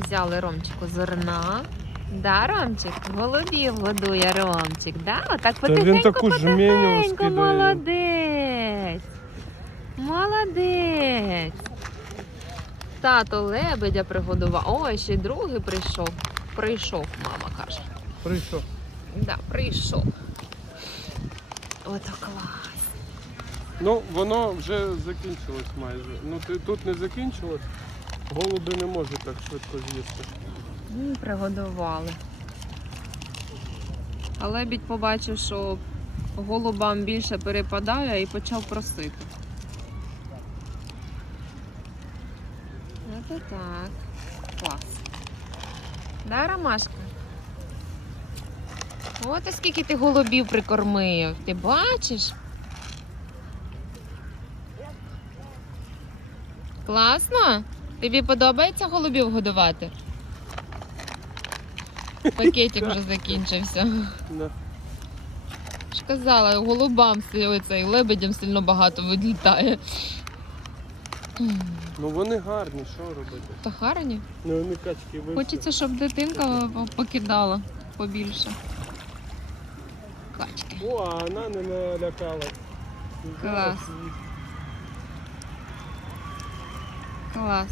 взяли Ромчику зерна. Да, Ромчик? Голубів годує Ромчик, да? Отак Та він таку жменю потихеньку, скидає. молодець. Молодець. Тато лебедя пригодував. Ой, ще й другий прийшов. Прийшов, мама каже. Прийшов. Да, прийшов. Ото клас. Ну, воно вже закінчилось майже. Ну, ти- тут не закінчилось. Голуби не можуть так швидко з'їсти. Ну, пригодували. А лебідь побачив, що голубам більше перепадає і почав просити. Це так. Клас. Да, Ромашка? От і скільки ти голубів прикормив. Ти бачиш? Класно? Тобі подобається голубів годувати? Пакетик вже закінчився. Да. Ж казала, голубам цей лебедям сильно багато відлітає. Ну вони гарні, що робити? Та гарні. Ну вони качки вийшли. Хочеться, щоб дитинка покидала побільше. Качки. О, а вона не налякалась. Клас. Клас.